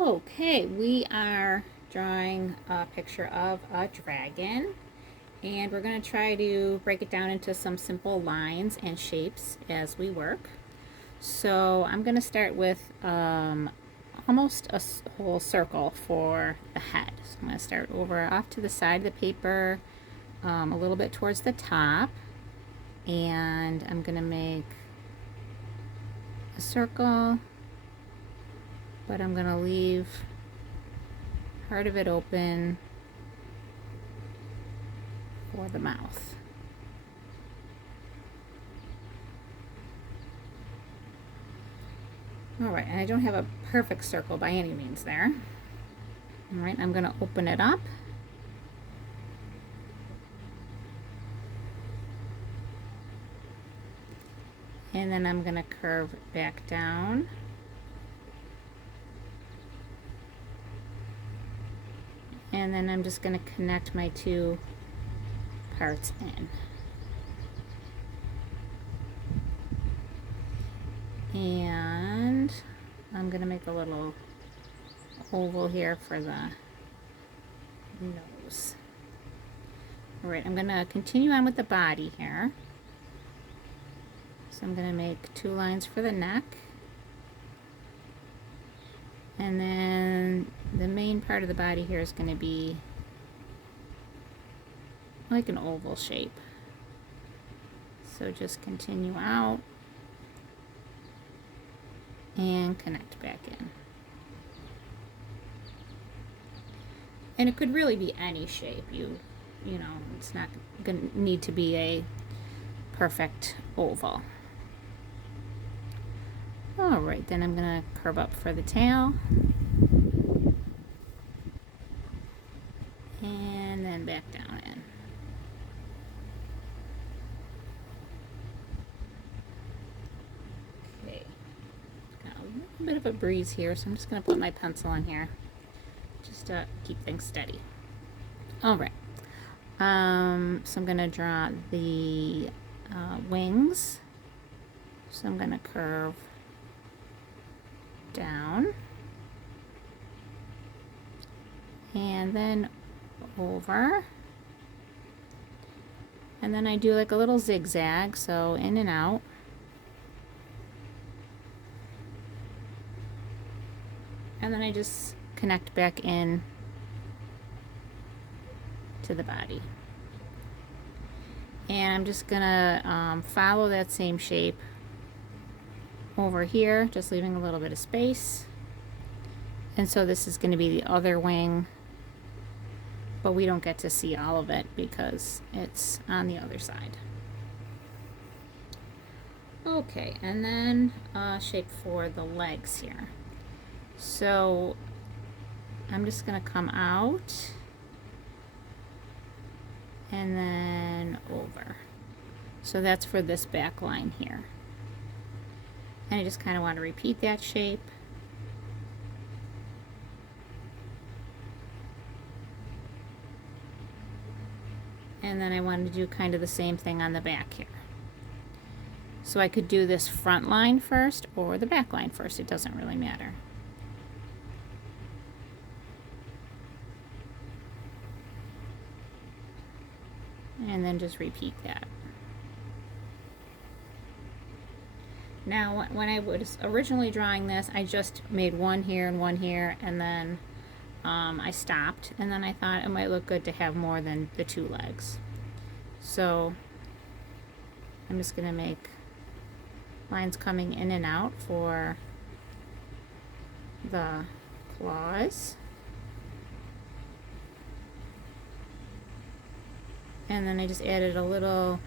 Okay, we are drawing a picture of a dragon, and we're going to try to break it down into some simple lines and shapes as we work. So I'm going to start with almost a whole circle for the head. So I'm going to start over off to the side of the paper, a little bit towards the top, and I'm going to make a circle, but I'm going to leave part of it open for the mouth. Alright, and I don't have a perfect circle by any means there. Alright, I'm going to open it up. And then I'm going to curve back down. And then I'm just going to connect my two parts in. And I'm going to make a little oval here for the nose. Alright, I'm going to continue on with the body here. So I'm going to make two lines for the neck. And then the main part of the body here is going to be like an oval shape. So just continue out and connect back in. And it could really be any shape. You know, it's not going to need to be a perfect oval. Alright, then I'm going to curve up for the tail. And then back down in. Okay. Got a little bit of a breeze here, so I'm just going to put my pencil on here just to keep things steady. Alright. So I'm going to draw the wings. So I'm going to curve down and then over, and then I do like a little zigzag, so in and out, and then I just connect back in to the body. And I'm just gonna follow that same shape over here, just leaving a little bit of space. And so this is going to be the other wing, but we don't get to see all of it because it's on the other side. Okay, and then shape for the legs here. So I'm just going to come out and then over. So that's for this back line here. And I just kind of want to repeat that shape. And then I want to do kind of the same thing on the back here. So I could do this front line first or the back line first. It doesn't really matter. And then just repeat that. Now, when I was originally drawing this, I just made one here, and then I stopped, and then I thought it might look good to have more than the two legs. So I'm just going to make lines coming in and out for the claws. And then I just added a little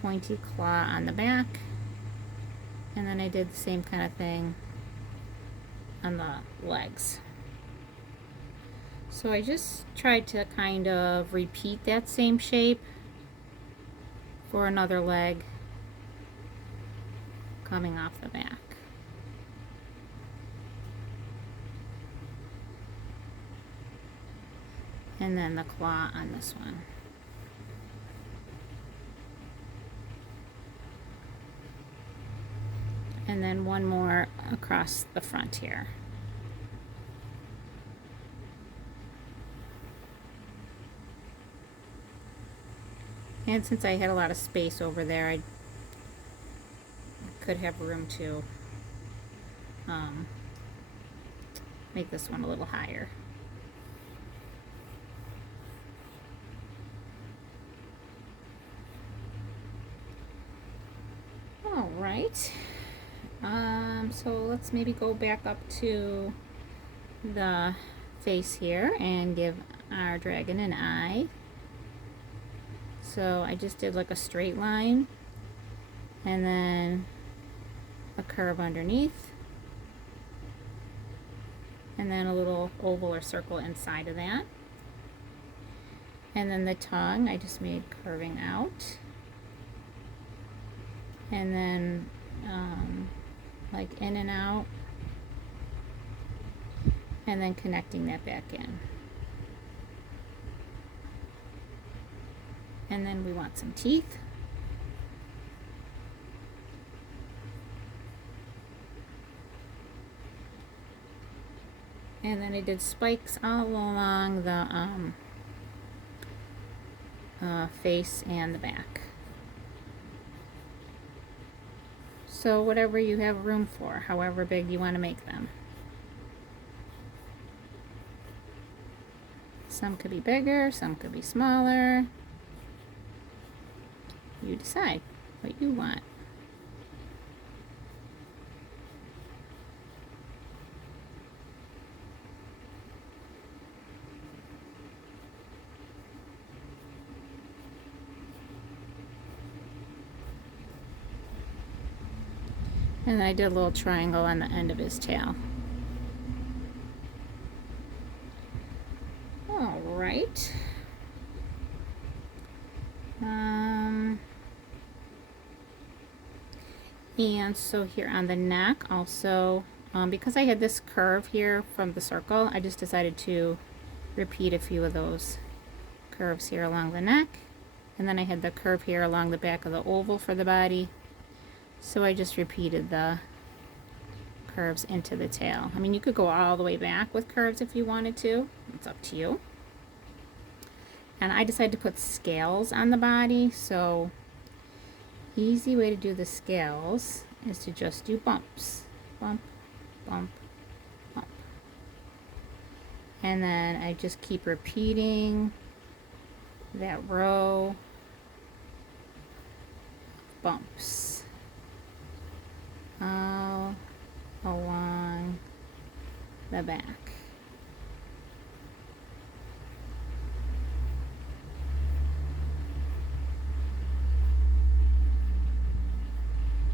pointy claw on the back. And then I did the same kind of thing on the legs. So I just tried to kind of repeat that same shape for another leg coming off the back. And then the claw on this one. And then one more across the front here. And since I had a lot of space over there, I could have room to make this one a little higher. All right. So let's maybe go back up to the face here and give our dragon an eye. So I just did like a straight line and then a curve underneath and then a little oval or circle inside of that. And then the tongue I just made curving out. And then like in and out, and then connecting that back in. And then we want some teeth. And then I did spikes all along the face and the back. So whatever you have room for, however big you want to make them. Some could be bigger, some could be smaller. You decide what you want. And I did a little triangle on the end of his tail. All right. And so here on the neck also, because I had this curve here from the circle, I just decided to repeat a few of those curves here along the neck. And then I had the curve here along the back of the oval for the body. So I just repeated the curves into the tail. I mean, you could go all the way back with curves if you wanted to. It's up to you. And I decided to put scales on the body, so easy way to do the scales is to just do bumps. Bump, bump, bump. And then I just keep repeating that row of bumps all along the back.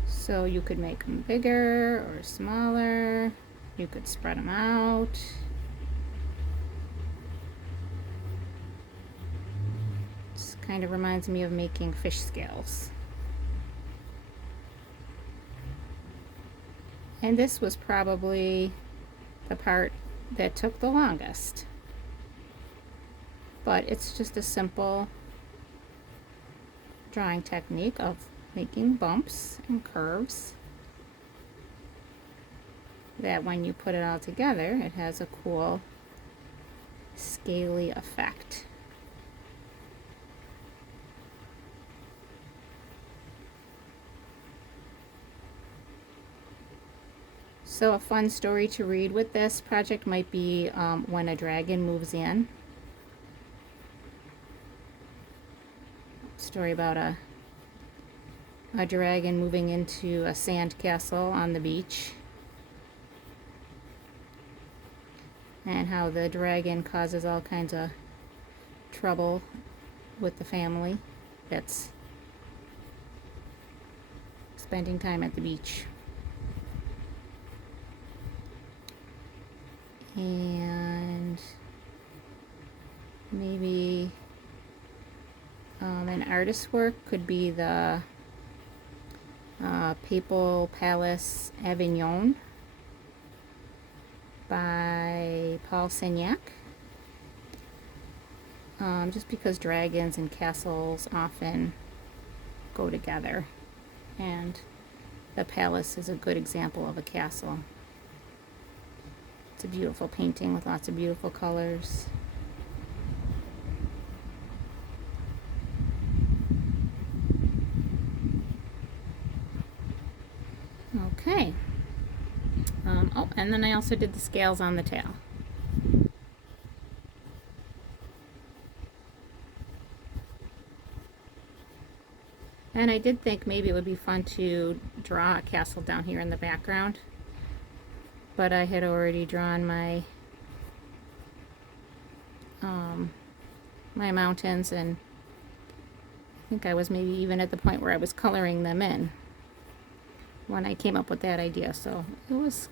So you could make them bigger or smaller. You could spread them out. This kind of reminds me of making fish scales. And this was probably the part that took the longest. But it's just a simple drawing technique of making bumps and curves that when you put it all together, it has a cool scaly effect. So a fun story to read with this project might be when a dragon moves in. Story about a dragon moving into a sand castle on the beach, and how the dragon causes all kinds of trouble with the family that's spending time at the beach. And maybe an artist's work could be the Papal Palace Avignon by Paul Signac. Just because dragons and castles often go together, and the palace is a good example of a castle. It's a beautiful painting with lots of beautiful colors. And then I also did the scales on the tail. And I did think maybe it would be fun to draw a castle down here in the background, but I had already drawn my my mountains, and I think I was maybe even at the point where I was coloring them in when I came up with that idea, so it was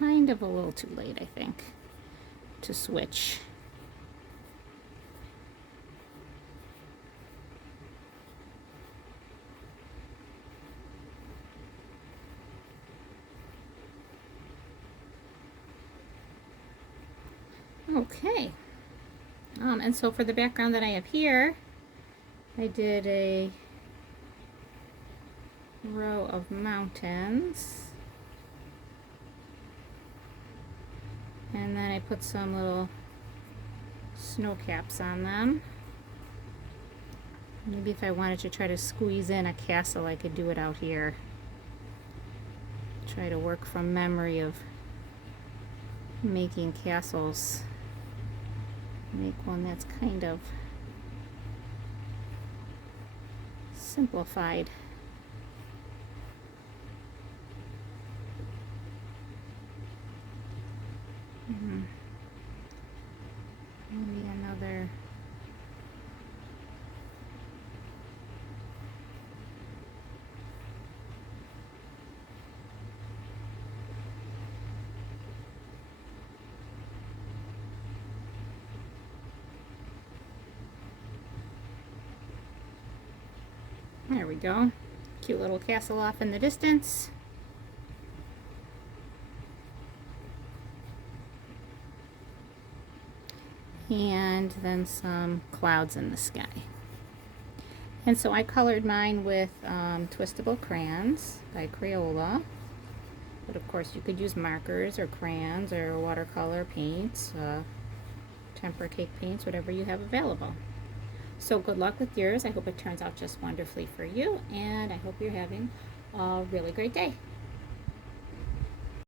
kind of a little too late, I think, to switch. Okay, and so for the background that I have here, I did a row of mountains, and then I put some little snow caps on them. Maybe if I wanted to try to squeeze in a castle, I could do it out here. Try to work from memory of making castles. Make one that's kind of simplified. Maybe another. There we go. Cute little castle off in the distance. And then some clouds in the sky. And so I colored mine with Twistable Crayons by Crayola. But of course you could use markers or crayons or watercolor paints, tempera cake paints, whatever you have available. So good luck with yours. I hope it turns out just wonderfully for you, and I hope you're having a really great day.